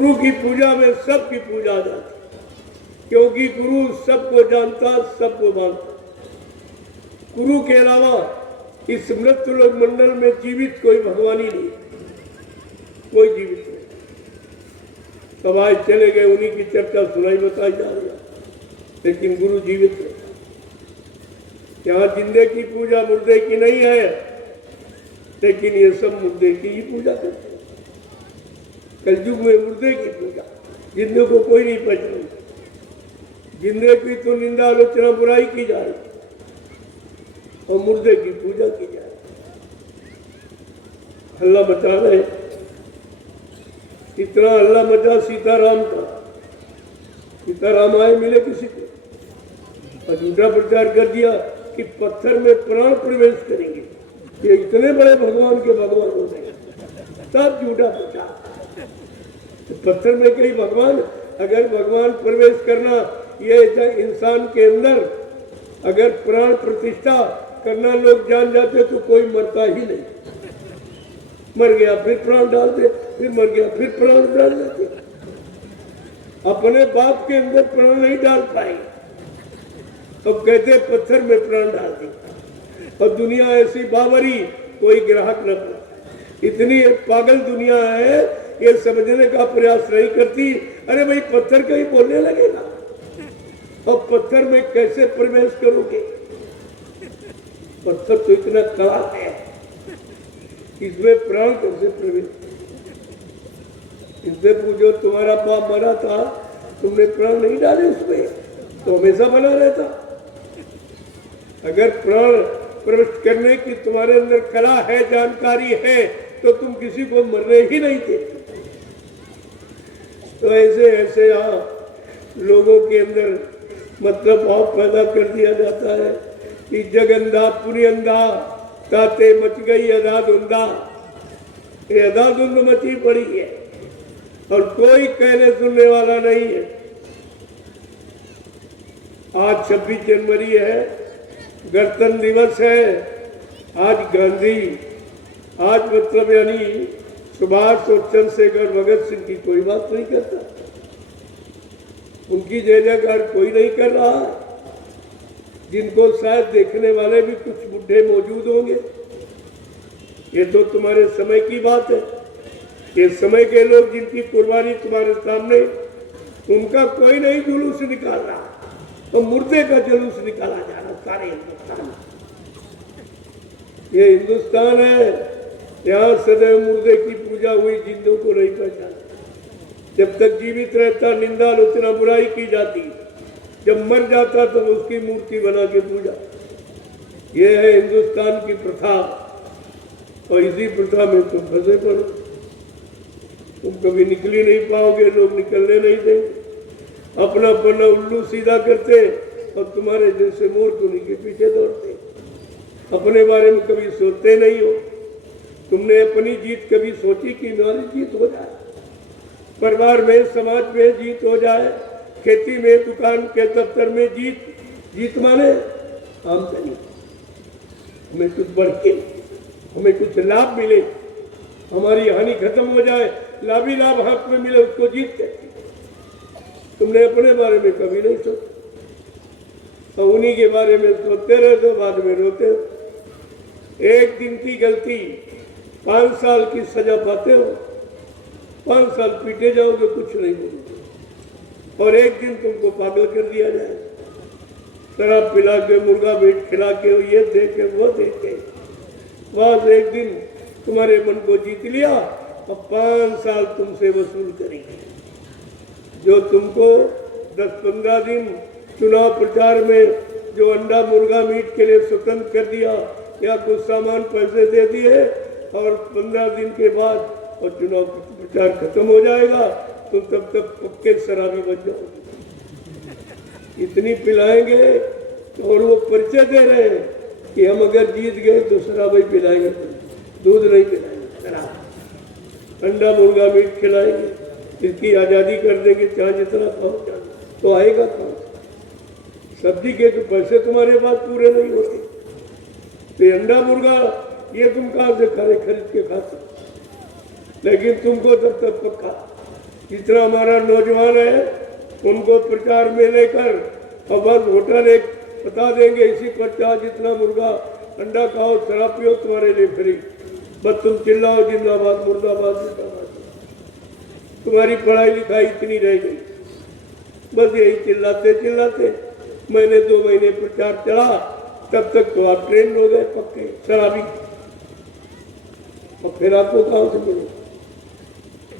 गुरु की पूजा में सबकी पूजा आ जाती, क्योंकि गुरु सबको जानता, सबको मानता। गुरु के अलावा इस मृत्युलोक मंडल में जीवित कोई भगवान ही नहीं, कोई जीवित नहीं। सब आज चले गए, उन्हीं की चर्चा सुनाई बताई जा रही है, लेकिन गुरु जीवित है। यहाँ जिंदे की पूजा मुर्दे की नहीं है, लेकिन ये सब मुर्दे की ही पूजा करते हैं। कलयुग में मुर्दे की पूजा, जिंदे को कोई नहीं पहचानता। जिंदे की तो निंदा आलोचना बुराई की जा रही और मुर्दे की पूजा की जा रही। हल्ला मचा रहे, इतना हल्ला मचा सीताराम का। सीताराम आए मिले किसी को और झूठा प्रचार कर दिया कि पत्थर में प्राण प्रवेश करेंगे, ये इतने बड़े भगवान के भगवान हो गए। सब झूठा प्रचार। तो पत्थर में कहीं भगवान, अगर भगवान प्रवेश करना ये इंसान के अंदर अगर प्राण प्रतिष्ठा करना लोग जान जाते तो कोई मरता ही नहीं। मर गया फिर प्राण डालते, फिर मर गया फिर प्राण डाल देते। अपने बाप के अंदर प्राण नहीं डाल पाए तो कहते पत्थर में प्राण डाल दी। और दुनिया ऐसी बावरी, कोई ग्राहक न पड़ा। इतनी पागल दुनिया है, ये समझने का प्रयास नहीं करती। अरे भाई पत्थर कहीं बोलने लगेगा और पत्थर में कैसे प्रवेश करोगे? पत्थर तो इतना कड़ा है, इसमें प्राण कैसे प्रवेश? इसमें पूछो तुम्हारा बाप मरा था, तुमने प्राण नहीं डाले उसमें तो हमेशा बना रहता। अगर प्राण प्रविष्ट करने की तुम्हारे अंदर कला है, जानकारी है, तो तुम किसी को मरने ही नहीं देते। तो ऐसे ऐसे लोगों के अंदर मतलब भाव पैदा कर दिया जाता है कि जग अंधा पुरी अंधा, ताते मच गई अधाधुंधा। ये अधाधुंध मची पड़ी है और कोई कहने सुनने वाला नहीं है। आज 26 जनवरी है, गणतंत्र दिवस है। आज गांधी, आज मतलब यानी सुभाष और चंद्रशेखर भगत सिंह की कोई बात नहीं करता, उनकी जय जयकार कोई नहीं कर रहा। जिनको शायद देखने वाले भी कुछ बुढ़े मौजूद होंगे। ये तो तुम्हारे समय की बात है। ये समय के लोग जिनकी कुर्बानी तुम्हारे सामने, उनका कोई नहीं जुलूस निकाल रहा, तो मुर्दे का जुलूस निकाला जा रहा सारे हिंदुस्तान में। ये हिंदुस्तान है, यहाँ सदैव मुर्दे की पूजा हुई, जिंदों को नहीं पहचाना। जब तक जीवित रहता निंदा आलोचना बुराई की जाती, जब मर जाता तब उसकी मूर्ति बना के पूजा। ये है हिंदुस्तान की प्रथा और इसी प्रथा में तुम फंसे पड़ो। तुम कभी निकल ही नहीं पाओगे, लोग निकलने नहीं देंगे। अपना पन्ना उल्लू सीधा करते और तुम्हारे जैसे मूर्ख उन्हीं के पीछे दौड़ते। अपने बारे में कभी सोचते नहीं हो। तुमने अपनी जीत कभी सोची कि हमारी जीत हो जाए, परिवार में समाज में जीत हो जाए, खेती में दुकान के दफ्तर में जीत। जीत माने आमदनी, हमें कुछ बढ़के, हमें कुछ लाभ मिले, हमारी हानि खत्म हो जाए, लाभ ही लाभ हाथ में मिले, उसको जीत कहते। तुमने अपने बारे में कभी नहीं सोचा और उन्हीं के बारे में सोचते रहते हो, बाद में रोते हो। एक दिन की गलती 5 साल की सजा पाते हो। 5 साल पीटे जाओगे, कुछ नहीं बोलोगे और एक दिन तुमको पागल कर दिया जाए। शराब पिला के, मुर्गा मीट खिला के, ये दे के वो दे के, बाद एक दिन तुम्हारे मन को जीत लिया और 5 साल तुमसे वसूल करेंगे। जो तुमको 10-15 दिन चुनाव प्रचार में जो अंडा मुर्गा मीट के लिए स्वतंत्र कर दिया या कुछ सामान पैसे दे दिए और 15 दिन के बाद और चुनाव प्रचार खत्म हो जाएगा, तो तब तक पक्के शराबी बन जाओगे। इतनी पिलाएंगे और वो परिचय दे रहे हैं कि हम अगर जीत गए तो शराब ही पिलाएंगे, दूध नहीं पिलाएंगे, शराब। अंडा मुर्गा मीट खिलाएंगे, इसकी आज़ादी कर देंगे, चाहे जितना खाओ। तो आएगा कौन? सब्जी के तो पैसे तुम्हारे पास पूरे नहीं होते, तो अंडा मुर्गा ये तुम कहाँ से खरीद के खाते? लेकिन तुमको तब तक पक्का जितना हमारा नौजवान है उनको प्रचार में लेकर और बस होटल एक बता देंगे, इसी प्रचार जितना मुर्गा अंडा खाओ शराब पियो तुम्हारे लिए फ्री, बस तुम चिल्लाओ जिंदाबाद मुर्दाबाद जिंदाबाद। तुम्हारी पढ़ाई लिखाई इतनी रह गई, बस यही चिल्लाते चिल्लाते मैंने 2 महीने प्रचार चला, तब तक तो आप ट्रेंड हो गए पक्के शराबी। और फिर आपको कहां से मिले?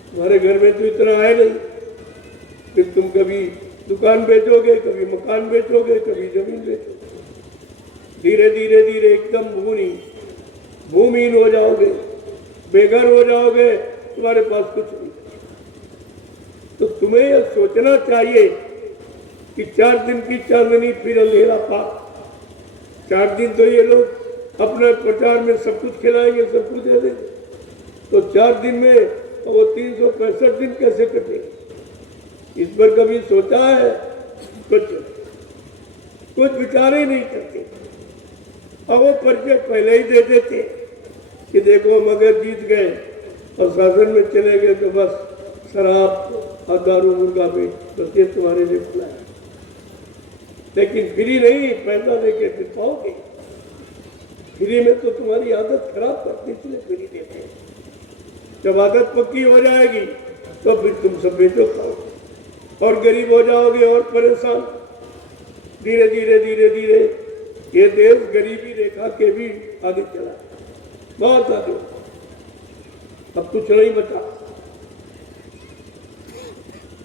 तुम्हारे घर में तो इतना है नहीं, फिर तुम कभी दुकान बेचोगे, कभी मकान बेचोगे, कभी जमीन बेचोगे, धीरे धीरे धीरे एकदम भूमिहीन हो जाओगे, बेघर हो जाओगे, तुम्हारे पास कुछ नहीं। तो तुम्हें यह सोचना चाहिए कि 4 दिन की चांदनी फिर अंधेरा पाप। 4 दिन तो ये लोग अपने प्रचार में सब कुछ खिलाएंगे, सब कुछ दे देंगे, तो 4 दिन में वो 365 दिन कैसे कटेंगे? इस पर कभी सोचा है? कुछ विचार ही नहीं करते। अब वो परिचय पहले ही दे देते कि देखो हम अगर जीत गए और शासन में चले गए तो बस शराब और दारू मुर्गा बेच, बस ये तुम्हारे लिए खुला है। लेकिन फ्री नहीं, पैसा लेके फिर पाओगे। फ्री में तो तुम्हारी आदत खराब करती, इसलिए फ्री देते हैं। जब आदत पक्की हो जाएगी तो फिर तुम सब बेचो खाओ और गरीब हो जाओगे और परेशान। धीरे धीरे धीरे धीरे ये देश गरीबी रेखा के भी आगे चला, बहुत आगे। अब कुछ नहीं बचा।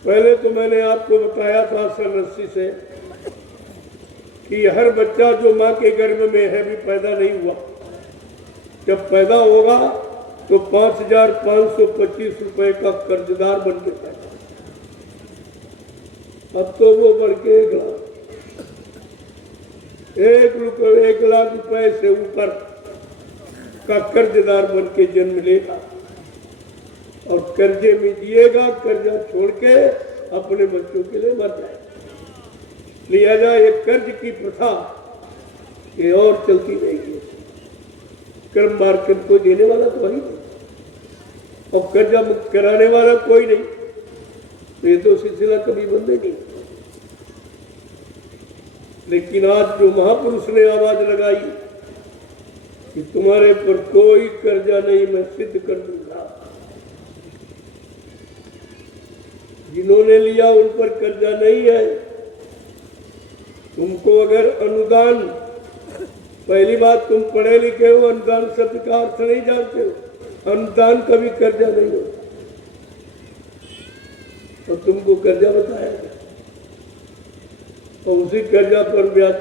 पहले तो मैंने आपको बताया था 80 से कि हर बच्चा जो माँ के गर्भ में है भी पैदा नहीं हुआ, जब पैदा होगा तो 5,525 रुपए का कर्जदार बन के पैदा। अब तो वो बढ़ के 1 लाख रुपए से ऊपर का कर्जदार बन के जन्म लेगा और कर्जे में जिएगा, कर्जा छोड़ के अपने बच्चों के लिए मर जाएगा। लिया जाए एक कर्ज की प्रथा ये और चलती रहेगी। कर्म मार्ग को देने वाला तो वही नहीं और कर्जा मुक्त कराने वाला कोई नहीं, तो ये तो सिलसिला कभी बंद नहीं। लेकिन आज जो महापुरुष ने आवाज लगाई कि तुम्हारे पर कोई कर्जा नहीं, मैं सिद्ध कर दूंगा। जिन्होंने लिया उन पर कर्जा नहीं है। तुमको अगर अनुदान, पहली बात तुम पढ़े लिखे हो, अनुदान शब्द का अर्थ नहीं जानते हो। अनुदान कभी कर्जा नहीं होता, तो तुमको कर्जा बताया गया और उसी कर्जा पर ब्याज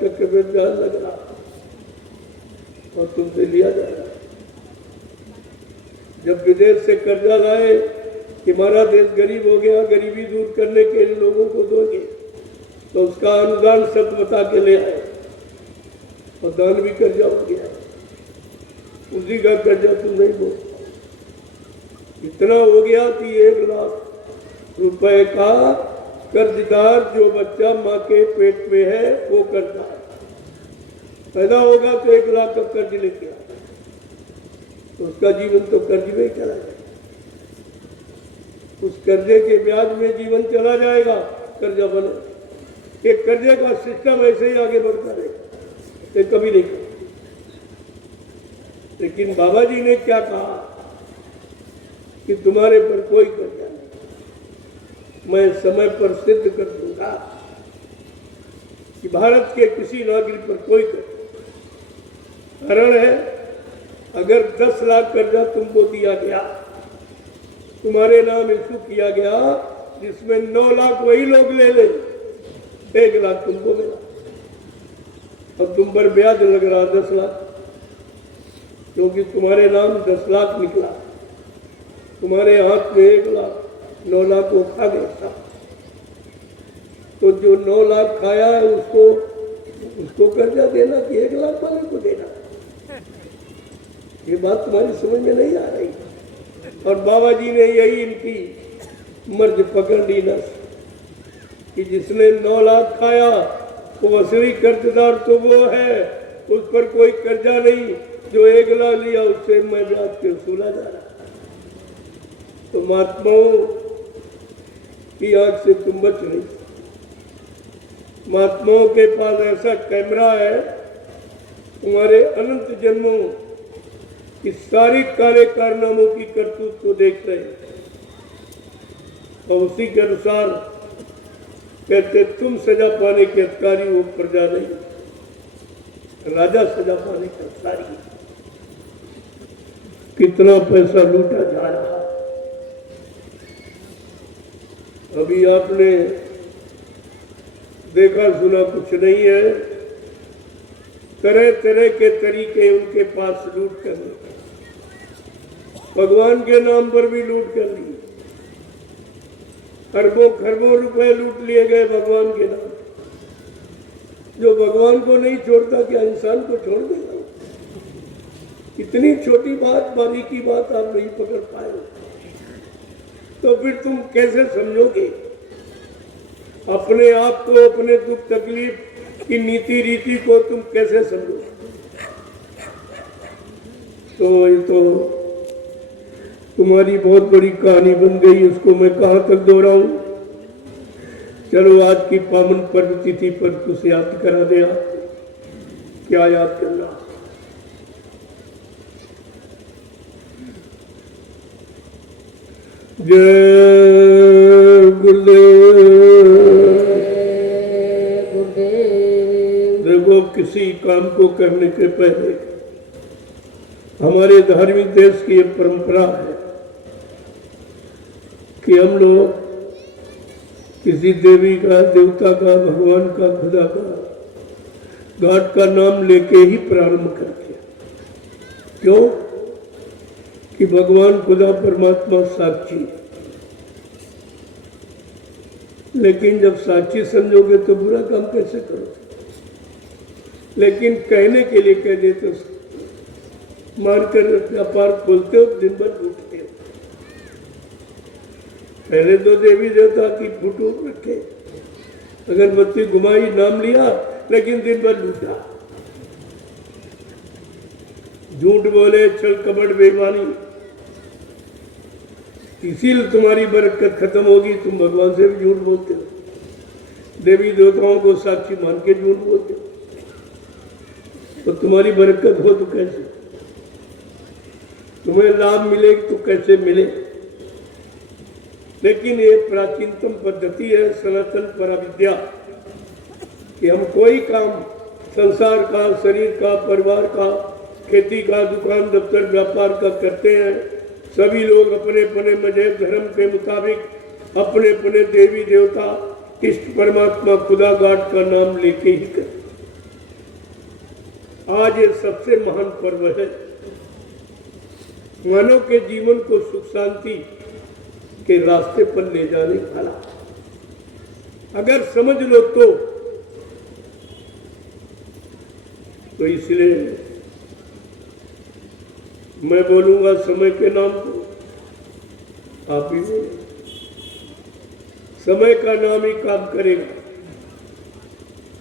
चक्रवृद्धि ब्याज लग रहा और तुमसे लिया जा रहा। जब विदेश से कर्जा लाए कि हमारा देश गरीब हो गया, गरीबी दूर करने के लिए लोगों को दोगे, तो उसका अनुदान शब्द बता के ले आए और दान भी कर्जा हो गया। उसी का कर्जा तुम नहीं दो। इतना हो गया कि 1 लाख रुपए का कर्जदार जो बच्चा माँ के पेट में है वो कर्जदार पैदा होगा तो 1 लाख का कर्ज लेके आए तो उसका जीवन तो कर्ज में ही चला जाएगा। उस कर्जे के ब्याज में जीवन चला जाएगा, कर्जा बने। एक कर्जे का सिस्टम ऐसे ही आगे बढ़ता रहेगा, ये कभी नहीं कहा। लेकिन बाबा जी ने क्या कहा कि तुम्हारे पर कोई कर्जा नहीं, मैं समय पर सिद्ध कर दूंगा कि भारत के किसी नागरिक पर कोई कर्जा। कारण है, अगर 10 लाख कर्जा तुमको दिया गया, तुम्हारे नाम इशू किया गया, जिसमें 9 लाख वही लोग ले ले, 1 लाख तुमको मिला और तुम पर ब्याज लग रहा 10 लाख, क्योंकि तुम्हारे नाम 10 लाख निकला, तुम्हारे हाथ में 1 लाख, 9 लाख वो खा गया। तो जो 9 लाख खाया है उसको कर्जा देना कि 1 लाख वाले को देना, ये बात तुम्हारी समझ में नहीं आ रही। और बाबा जी ने यही इनकी मर्ज पकड़ ली न कि जिसने 9 लाख खाया वो असली कर्जदार तो वो है, उस पर कोई कर्जा नहीं। जो 1 लाख लिया उससे मैं ब्याज के वसूला जा रहा। तो महात्माओं, उनकी आंख से तुम बच नहीं। महात्माओं के पास ऐसा कैमरा है, तुम्हारे अनंत जन्मों की सारी काले कारनामों की करतूत को देख रहे हैं और उसी के अनुसार कहते तुम सजा पाने के अधिकारी हो, प्रजा नहीं। राजा सजा पाने के अधिकारी। कितना पैसा लूटा जा रहा। अभी आपने देखा सुना कुछ नहीं है, तरह तरह के तरीके उनके पास लूट करने, भगवान के नाम पर भी लूट कर ली। अरबों खरबों रुपए लूट लिए गए भगवान के नाम। जो भगवान को नहीं छोड़ता क्या इंसान को छोड़ देगा? इतनी छोटी बात, बारीकी बात आप नहीं पकड़ पाए तो फिर तुम कैसे समझोगे अपने आप को, अपने दुख तकलीफ की नीति रीति को तुम कैसे समझोगे? तो ये तो तुम्हारी बहुत बड़ी कहानी बन गई, उसको मैं कहां तक दोहराऊं। चलो आज की पावन पर्व तिथि पर कुछ याद करा दे। क्या याद करना? जय गुरुदेव। देखो, किसी काम को करने के पहले हमारे धार्मिक देश की एक परंपरा है कि हम लोग किसी देवी का, देवता का, भगवान का, खुदा का, गॉड का नाम लेके ही प्रारंभ करते हैं। क्यों? कि भगवान, खुदा, परमात्मा साक्षी। लेकिन जब साक्षी समझोगे तो बुरा काम कैसे करोगे? लेकिन कहने के लिए कह देते, मानकर व्यापार खोलते हो, दिन भर लूटते हो। पहले तो देवी देवता की फोटो रखे, अगरबत्ती घुमाई, नाम लिया, लेकिन दिन भर लूटा। झूठ बोले, छल कपट, बेईमानी। इसीलिए तुम्हारी बरकत खत्म होगी। तुम भगवान से भी झूठ बोलते हो, देवी देवताओं को साक्षी मान के झूठ बोलते हो, तो तुम्हारी बरकत हो तो कैसे? तुम्हें लाभ मिले तो कैसे मिले? लेकिन ये प्राचीनतम पद्धति है, सनातन पराविद्या, कि हम कोई काम संसार का, शरीर का, परिवार का, खेती का, दुकान दफ्तर व्यापार का करते हैं। सभी लोग अपने अपने मजहब धर्म के मुताबिक अपने अपने देवी देवता, इष्ट परमात्मा, खुदा, गॉड का नाम लेके ही करते। आज ये सबसे महान पर्व है, मानव के जीवन को सुख शांति के रास्ते पर ले जाने वाला। अगर समझ लो तो इसलिए मैं बोलूंगा समय के नाम को, आप ही बोलो। समय का नाम ही काम करेगा।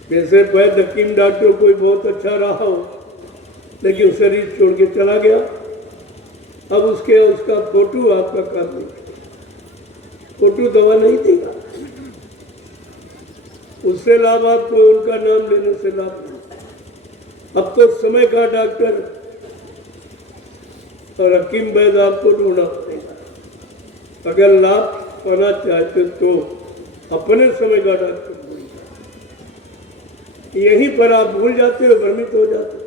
जैसे वैद्य, हकीम, डॉक्टर कोई बहुत अच्छा रहा हो, लेकिन शरीर छोड़ के चला गया, अब उसका फोटो आपका काम नहीं, फोटो दवा नहीं देगा। उससे लाभ आपको, उनका नाम लेने से लाभ नहीं। अब तो समय का डॉक्टर और हकीम वैद्य आपको ढूंढना पड़ेगा। अगर लाभ पाना चाहते तो अपने समय का डॉक्टर ढूंढिए। यहीं पर आप भूल जाते हो, भ्रमित हो जाते हो।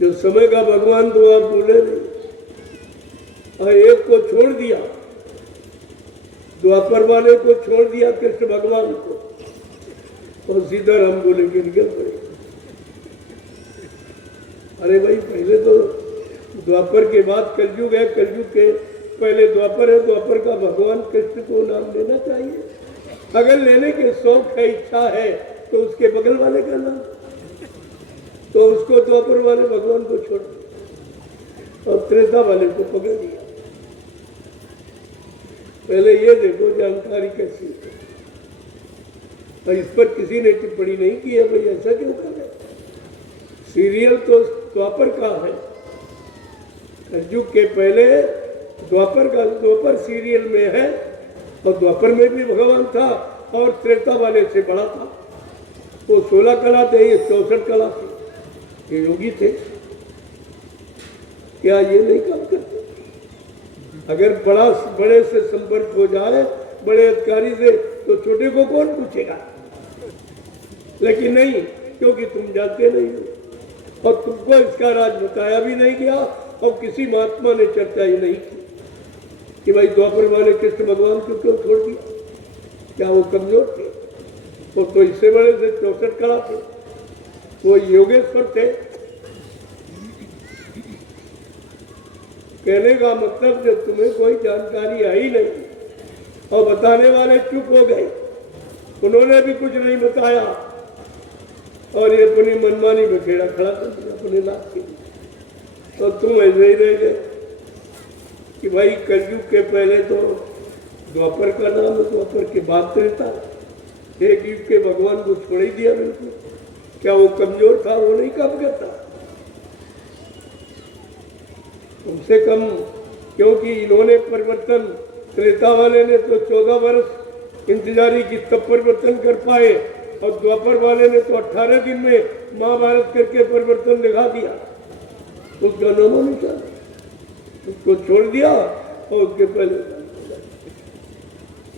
जो समय का भगवान तो आप भूले नहीं, और एक को छोड़ दिया, द्वापर वाले को छोड़ दिया, कृष्ण भगवान को, और सीधा राम को लेके निकल पड़े। अरे भाई, पहले तो द्वापर के बाद कलयुग है, कलयुग के पहले द्वापर है। द्वापर का भगवान कृष्ण को नाम लेना चाहिए। अगर लेने के शौक है, इच्छा है, तो उसके बगल वाले का नाम, तो उसको द्वापर वाले भगवान को छोड़ दिया और त्रेता वाले को पकड़ दिया। पहले ये देखो जानकारी कैसी है, और इस पर किसी ने टिप्पणी नहीं की है, भाई ऐसा क्यों कर रहे? सीरियल तो द्वापर का है, कलयुग के पहले द्वापर का, द्वापर सीरियल में है, और द्वापर में भी भगवान था और त्रेता वाले से बड़ा था। वो 16 कला थे, ये 64 कला थे, ये योगी थे। क्या ये नहीं काम करते? अगर बड़े से संपर्क हो जाए, बड़े अधिकारी से, तो छोटे को कौन पूछेगा? लेकिन नहीं, क्योंकि तुम जानते नहीं हो और तुमको इसका राज बताया भी नहीं गया और किसी महात्मा ने चर्चा ही नहीं की कि भाई द्वापर वाले कृष्ण भगवान को क्यों छोड़ दिया। क्या वो कमजोर थे? वो तो इससे बड़े से 64 कला थे, वो योगेश्वर थे। कहने का मतलब जब तुम्हें कोई जानकारी आई नहीं और बताने वाले चुप हो गए, उन्होंने भी कुछ नहीं बताया और ये अपनी मनमानी बखेड़ा खड़ा कर दिया अपने लाभ के लिए, तो तुम ऐसे ही रह गए कि भाई कलयुग के पहले तो द्वापर का नाम है, द्वापर के बाद त्रेता, एक युग के भगवान को छोड़ ही दिया बिल्कुल। क्या वो कमजोर था? वो नहीं काम करता कम से कम, क्योंकि इन्होंने परिवर्तन, त्रेता वाले ने तो 14 वर्ष इंतजारी की तब परिवर्तन कर पाए और द्वापर वाले ने तो 18 दिन में महाभारत करके परिवर्तन दिखा दिया। उसका नामो निशान, उसको छोड़ दिया और उसके पहले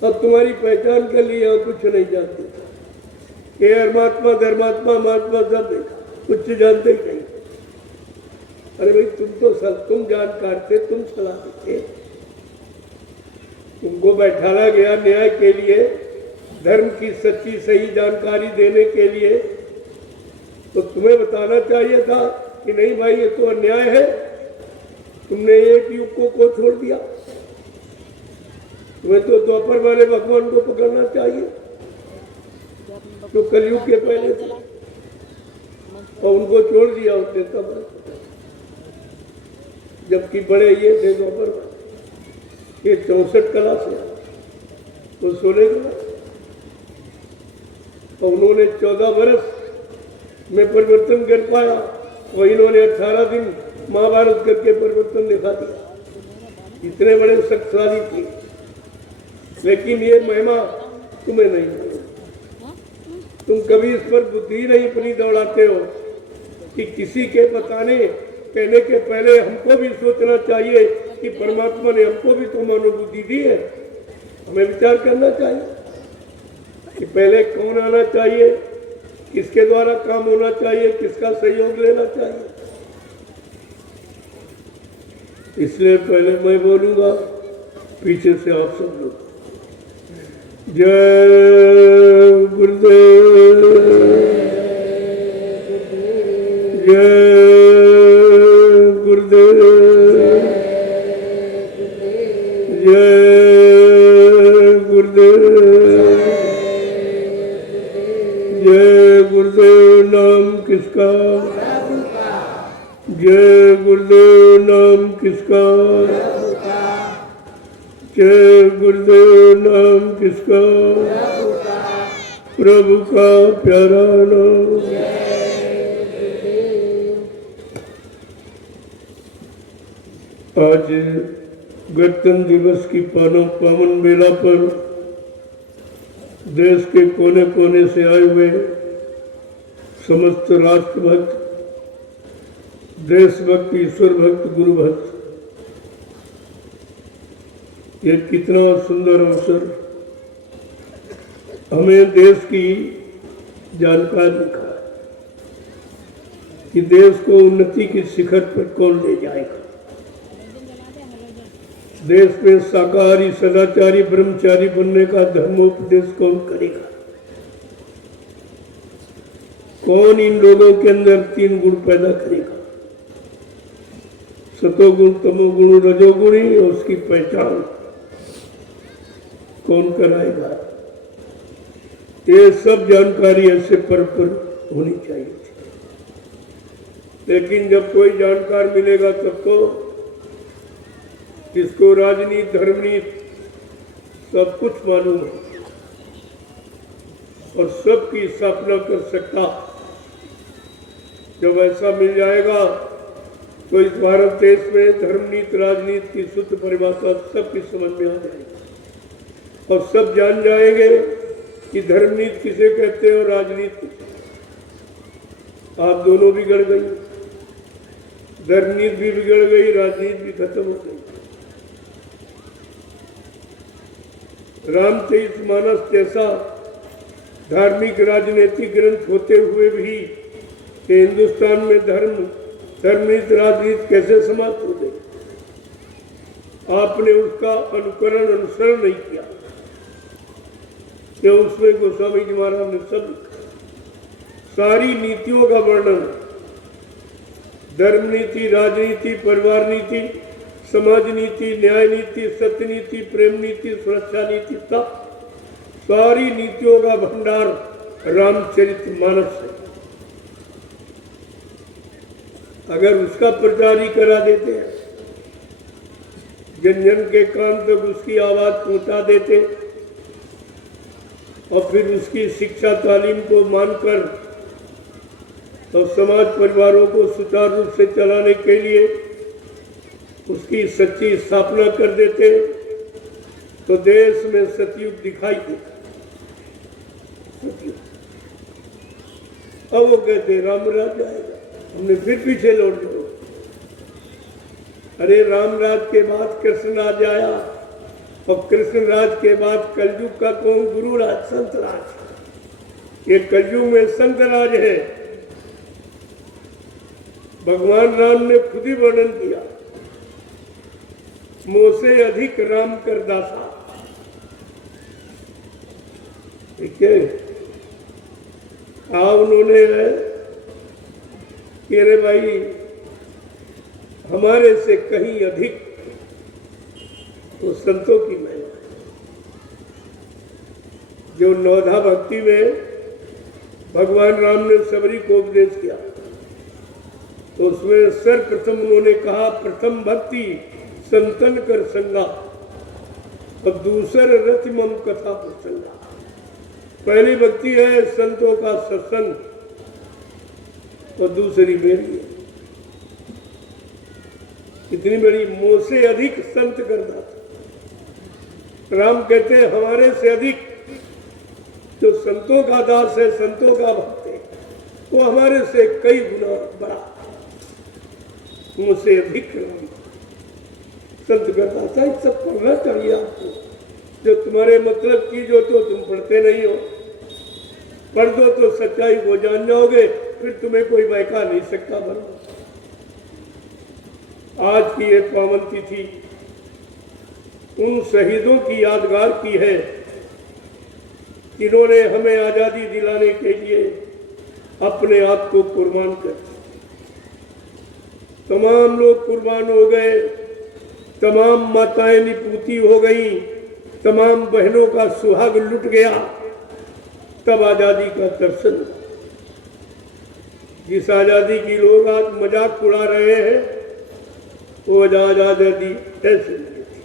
अब तुम्हारी पहचान के लिए यहाँ कुछ नहीं जानते थे। ये परमात्मा, धर्मात्मा, महात्मा सब देखा, कुछ जानते ही नहीं। अरे भाई तुम जानकार थे, तुम सलाह देते, तुमको बैठाया गया न्याय के लिए, धर्म की सच्ची सही जानकारी देने के लिए, तो तुम्हें बताना चाहिए था कि नहीं भाई ये तो अन्याय है, तुमने एक युग को छोड़ दिया। तुम्हें तो द्वापर वाले भगवान को पकड़ना चाहिए जो कलयुग के पहले थे और उनको छोड़ दिया उसने तब, जबकि बड़े ये थे द्वापर वाले, ये 64 कला से तो 16 कला, और उन्होंने 14 वर्ष में परिवर्तन कर पाया और इन्होंने 18 दिन महाभारत करके परिवर्तन दिखा दिया। इतने बड़े शक्तिशाली थे, लेकिन ये महिमा तुम्हें नहीं मालूम। तुम कभी इस पर बुद्धि नहीं अपनी दौड़ाते हो कि किसी के बताने कहने के पहले हमको भी सोचना चाहिए कि परमात्मा ने हमको भी तो मनोबुद्धि दी है। हमें विचार करना चाहिए कि पहले कौन आना चाहिए, किसके द्वारा काम होना चाहिए, किसका सहयोग लेना चाहिए। इसलिए पहले मैं बोलूंगा, पीछे से आप सब लोग। जय गुरुदेव, जय गुरुदेव, जय गुरुदेव, जय गुरुदेव। नाम किसका? जय गुरुदेव। नाम किसका? जय गुरुदेव। नाम किसका? प्रभु का प्यारा नाम। आज गणतंत्र दिवस की पावन मेला पर देश के कोने कोने से आए हुए समस्त राष्ट्रभक्त, देशभक्त, ईश्वर भक्त, गुरु भक्त, ये कितना सुंदर अवसर हमें देश की जानकारी का कि देश को उन्नति के शिखर पर कौन ले जाएगा। देश में शाकाहारी, सदाचारी, ब्रह्मचारी बनने का धर्मोपदेश कौन करेगा? कौन इन लोगों के अंदर 3 गुण पैदा करेगा? सतोगुण, तमोगुण, रजोगुणी, और उसकी पहचान कौन कराएगा? ये सब जानकारी ऐसे पर होनी चाहिए। लेकिन जब कोई जानकार मिलेगा तब तो इसको राजनीति, धर्मनीति सब कुछ मालूम है और सबकी स्थापना कर सकता। जब ऐसा मिल जाएगा तो इस भारत देश में धर्मनीति, राजनीति की शुद्ध परिभाषा सबकी समझ में आ जाएगी। और सब जान जाएंगे कि धर्मनीति किसे कहते हैं और राजनीति। आप दोनों बिगड़ गई, धर्मनीति भी बिगड़ गई, राजनीति भी खत्म हो गई। रामचरितमानस जैसा धार्मिक राजनीतिक ग्रंथ होते हुए भी कि हिंदुस्तान में धर्मनीति राजनीति कैसे समाप्त हो गई। आपने उसका अनुसरण नहीं किया कि उसमें गोस्वामी जी महाराज ने सब सारी नीतियों का वर्णन, धर्म नीति, राजनीति, परिवार नीति, समाज नीति, न्याय नीति, सत्य नीति, प्रेम नीति, सुरक्षा नीति, सब सारी नीतियों का भंडार रामचरितमानस है। अगर उसका प्रचार ही करा देते हैं, जन जन के कान तक उसकी आवाज पहुंचा देते और फिर उसकी शिक्षा तालीम को मानकर तो समाज परिवारों को सुचारू रूप से चलाने के लिए उसकी सच्ची स्थापना कर देते तो देश में सतयुग दिखाई देता। अब वो कहते राम राज आएगा, हमने फिर पीछे लौट गए। अरे राम राज के बाद कृष्ण राज आया और कृष्ण राज के बाद कलयुग का कौन? गुरु राज, संत राज। ये कलयुग में संत राज है। भगवान राम ने खुद ही वर्णन किया, मोसे अधिक राम कर दासा। ठीक है, उन्होंने कि अरे भाई हमारे से कहीं अधिक तो संतों की महिमा है। जो नवधा भक्ति में भगवान राम ने सबरी को उपदेश किया तो उसमें सर्वप्रथम उन्होंने कहा, प्रथम भक्ति संतन कर संगा और दूसर रथ मम कथा प्रसंगा। पहली भक्ति है संतों का सत्संग और दूसरी मेरी है। इतनी बड़ी मोह से अधिक संत करता था। राम कहते हैं हमारे से अधिक जो संतों का दास है, संतों का भक्त है, वो हमारे से कई गुना बड़ा, मुझसे अधिक राम संत करता था। इस सब पढ़ना चाहिए आपको। जो तुम्हारे मतलब की जो तो तुम पढ़ते नहीं हो, पढ़ दो तो सच्चाई को जान जाओगे, फिर तुम्हें कोई बहका नहीं सकता। बनो। आज की ये पावन तिथि उन शहीदों की यादगार की है जिन्होंने हमें आजादी दिलाने के लिए अपने आप को कुर्बान कर दिया। तमाम लोग कुर्बान हो गए, तमाम माताएं निपूती हो गई, तमाम बहनों का सुहाग लुट गया, तब आजादी का दर्शन। जिस आजादी की लोग आज मजाक उड़ा रहे हैं वो आजादी ऐसे मिली थी।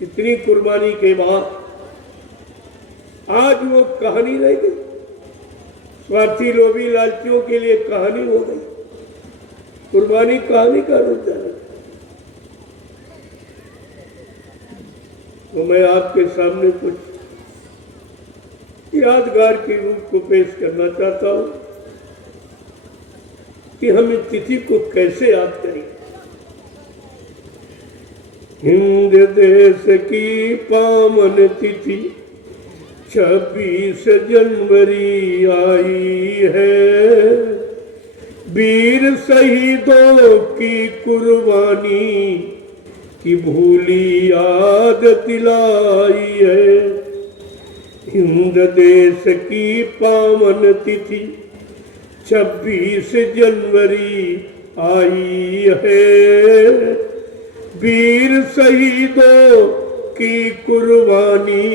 इतनी कुर्बानी के बाद आज वो कहानी रह गई। स्वार्थी लोभी लालचियों के लिए कहानी हो गई। कुर्बानी कहानी का रूप है। तो मैं आपके सामने कुछ यादगार के रूप को पेश करना चाहता हूं कि हम इस तिथि को कैसे याद करें। हिंद देश की पावन तिथि 26 जनवरी आई है। वीर शहीदों की कुर्बानी की भूली याद दिलाई है। हिंद देश की पावन तिथि 26 जनवरी आई है। वीर शहीदों की कुर्बानी